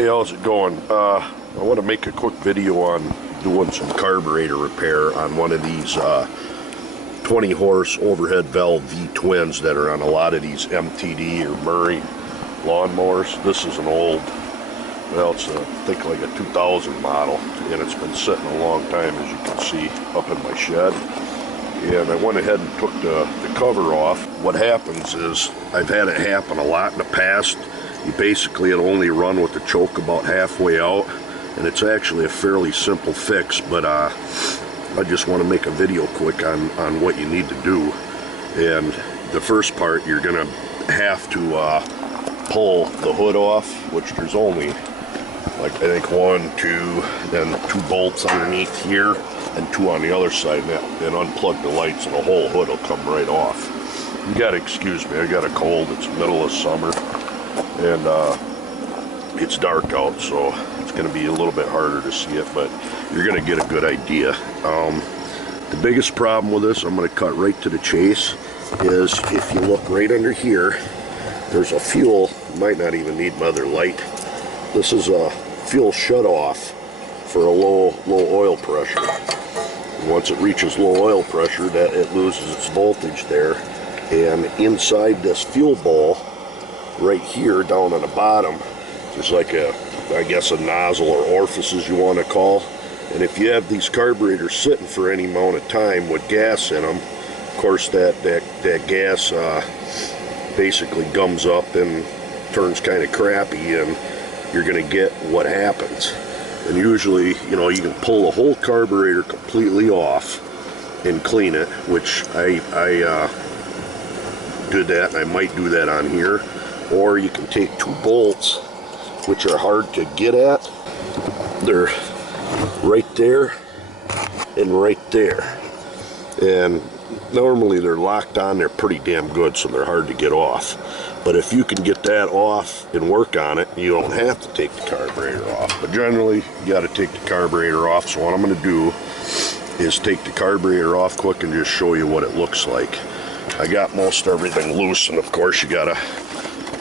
Hey, how's it going? I want to make a quick video on doing some carburetor repair on one of these 20 horse overhead valve V-twins that are on a lot of these MTD or Murray lawnmowers. This is an old, well, it's I think like a 2000 model, and it's been sitting a long time, as you can see up in my shed. And I went ahead and took the cover off. What happens is, I've had it happen a lot in the past. You basically it'll only run with the choke about halfway out, and it's actually a fairly simple fix, but I just want to make a video quick on what you need to do. And the first part, you're gonna have to pull the hood off, which there's only like I think 1, 2, then 2 bolts underneath here and 2 on the other side, and unplug the lights and the whole hood will come right off. You gotta excuse me, I got a cold. It's middle of summer and it's dark out, so it's going to be a little bit harder to see it, but you're going to get a good idea. The biggest problem with this, I'm going to cut right to the chase, is if you look right under here, there's a fuel, might not even need my other light. This is a fuel shut off for a low oil pressure. Once it reaches low oil pressure, that it loses its voltage there, and inside this fuel ball right here down on the bottom, there's like a, I guess, a nozzle or orifice, as you want to call. And if you have these carburetors sitting for any amount of time with gas in them, of course that gas basically gums up and turns kind of crappy, and you're going to get what happens. And usually, you know, you can pull the whole carburetor completely off and clean it, which I did that, and I might do that on here. Or you can take 2 bolts, which are hard to get at. They're right there and right there. And normally they're locked on, they're pretty damn good, so they're hard to get off. But if you can get that off and work on it, you don't have to take the carburetor off. But generally, you got to take the carburetor off. So what I'm going to do is take the carburetor off quick and just show you what it looks like. I got most everything loose, and of course you got to,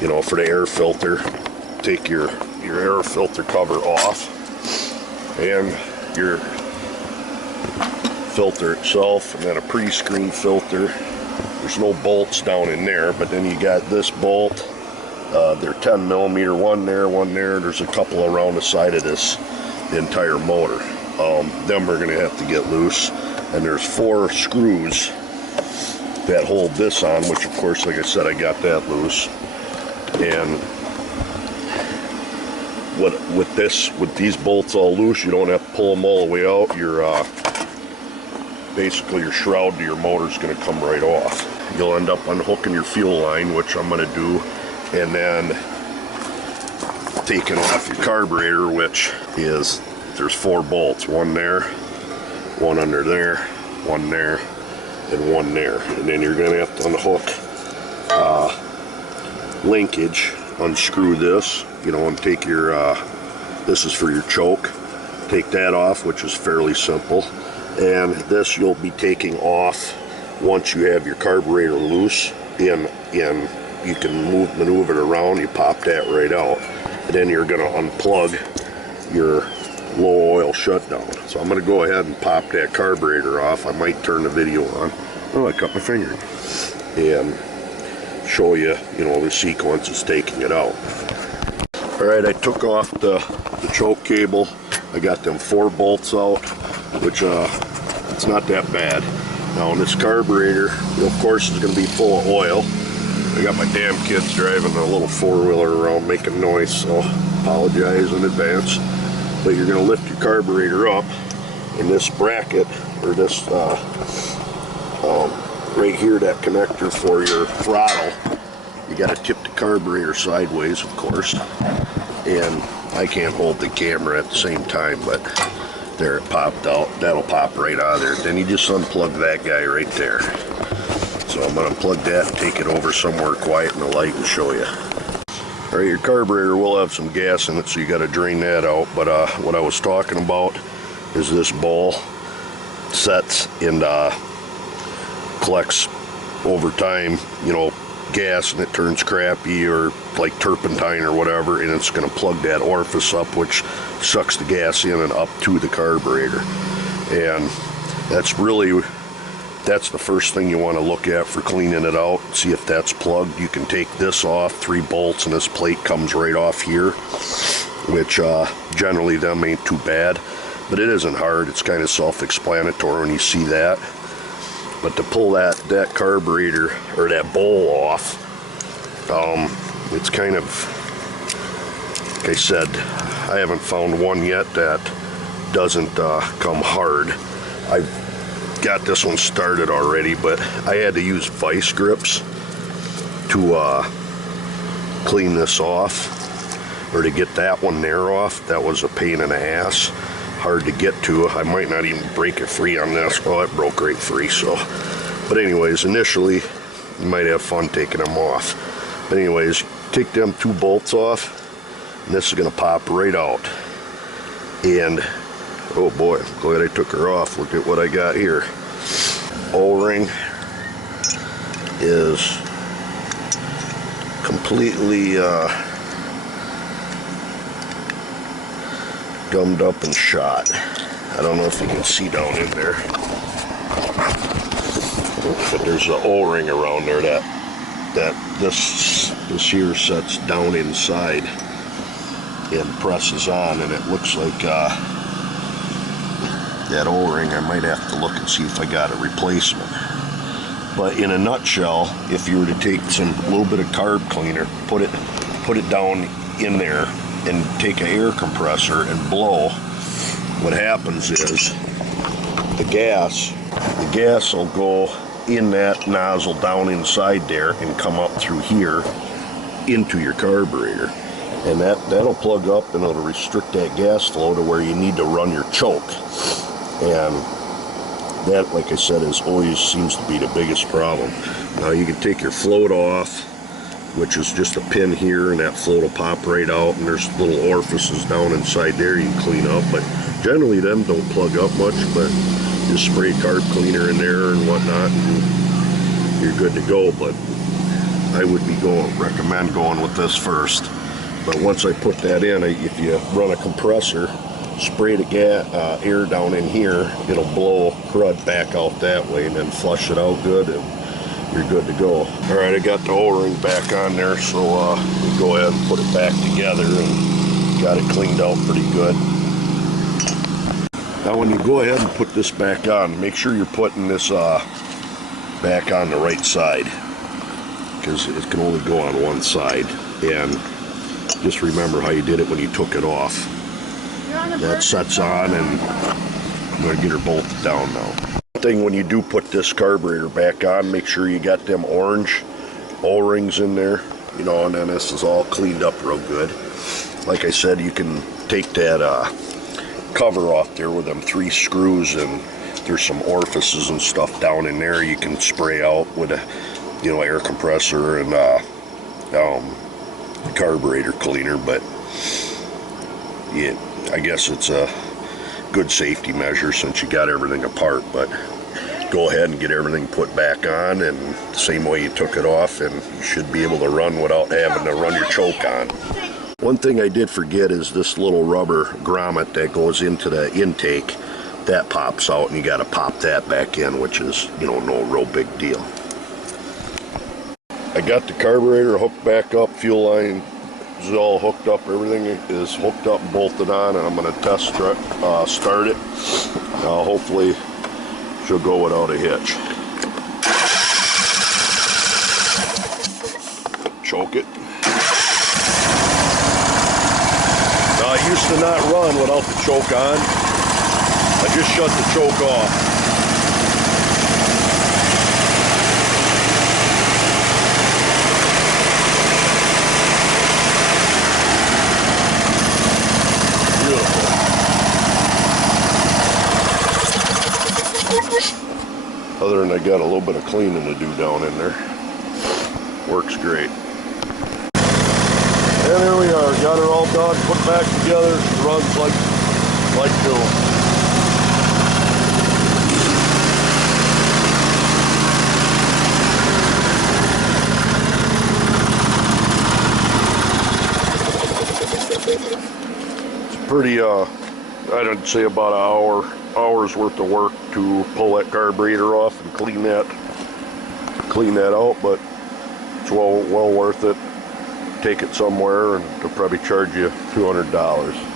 you know, for the air filter, take your air filter cover off, and your filter itself, and then a pre-screen filter. There's no bolts down in there, but then you got this bolt. They're 10 millimeter, one there. There's a couple around the side of this, the entire motor. Them we're gonna have to get loose, and there's 4 screws that hold this on, which of course, like I said, I got that loose. And with these bolts all loose, you don't have to pull them all the way out. Basically your shroud to your motor is going to come right off. You'll end up unhooking your fuel line, which I'm going to do, and then taking off your carburetor, which is, there's 4 bolts, 1 there, 1 under there, 1 there, and 1 there. And then you're going to have to unhook linkage, unscrew this, you know, and take your this is for your choke, take that off, which is fairly simple. And this you'll be taking off once you have your carburetor loose, and you can maneuver it around. You pop that right out, and then you're going to unplug your low oil shutdown. So I'm going to go ahead and pop that carburetor off. I might turn the video on. Oh, I cut my finger. And show you, you know, the sequence is taking it out. Alright, I took off the choke cable. I got them 4 bolts out, which it's not that bad. Now this carburetor, of course, is going to be full of oil. I got my damn kids driving a little 4-wheeler around making noise, so apologize in advance. But you're going to lift your carburetor up in this bracket, or this right here, that connector for your throttle. You got to tip the carburetor sideways, of course, and I can't hold the camera at the same time, but there, it popped out. That'll pop right out of there. Then you just unplug that guy right there. So I'm going to unplug that and take it over somewhere quiet in the light and show you. Alright, your carburetor will have some gas in it, so you got to drain that out. But what I was talking about is this ball sets and collects over time, you know, gas and it turns crappy, or like turpentine or whatever, and it's going to plug that orifice up, which sucks the gas in and up to the carburetor. And that's the first thing you want to look at for cleaning it out. See if that's plugged. You can take this off, 3 bolts, and this plate comes right off here, which generally them ain't too bad, but it isn't hard. It's kind of self-explanatory when you see that. But to pull that carburetor or that bowl off, it's kind of, like I said, I haven't found one yet that doesn't come hard. I've got this one started already, but I had to use vice grips to clean this off, or to get that one there off. That was a pain in the ass, hard to get to. I might not even break it free on this. Well, it broke right free. So, but anyways, initially you might have fun taking them off. But anyways, take them 2 bolts off, and this is going to pop right out. And oh boy, I'm glad I took her off. Look at what I got here. O-ring is completely gummed up and shot. I don't know if you can see down in there, but there's an O-ring around there that this here sets down inside and presses on, and it looks like that O-ring, I might have to look and see if I got a replacement. But in a nutshell, if you were to take a little bit of carb cleaner, put it down in there, and take an air compressor and blow, what happens is the gas will go in that nozzle down inside there and come up through here into your carburetor, and that'll plug up and it'll restrict that gas flow to where you need to run your choke. And that, like I said, always seems to be the biggest problem. Now you can take your float off, which is just a pin here, and that float will pop right out, and there's little orifices down inside there you can clean up, but generally them don't plug up much. But just spray carb cleaner in there and whatnot, and you're good to go. But I would recommend going with this first. But once I put that in, if you run a compressor, spray the air down in here, it'll blow crud back out that way, and then flush it out good, and you're good to go. Alright, I got the O-ring back on there, so we'll go ahead and put it back together, and got it cleaned out pretty good. Now when you go ahead and put this back on, make sure you're putting this back on the right side, because it can only go on one side. And just remember how you did it when you took it off. That sets on, and I'm going to get her bolted down now. One thing, when you do put this carburetor back on, make sure you got them orange O-rings in there, you know, and then this is all cleaned up real good. Like I said, you can take that cover off there with them 3 screws, and there's some orifices and stuff down in there you can spray out with a, you know, air compressor and carburetor cleaner. But yeah, I guess it's a good safety measure since you got everything apart. But go ahead and get everything put back on, and the same way you took it off, and you should be able to run without having to run your choke on. One thing I did forget is this little rubber grommet that goes into the intake. That pops out, and you got to pop that back in, which is, you know, no real big deal. I got the carburetor hooked back up, fuel line is all hooked up, everything is hooked up and bolted on, and I'm going to test start it. Hopefully she'll go without a hitch. Choke it. Now, I used to not run without the choke on. I just shut the choke off. Other than I got a little bit of cleaning to do down in there. Works great. And there we are. Got her all done, put back together. Runs like new. pretty, I'd say about an hour's worth of work to pull that carburetor off and clean that out, but it's well worth it. Take it somewhere and they'll probably charge you $200.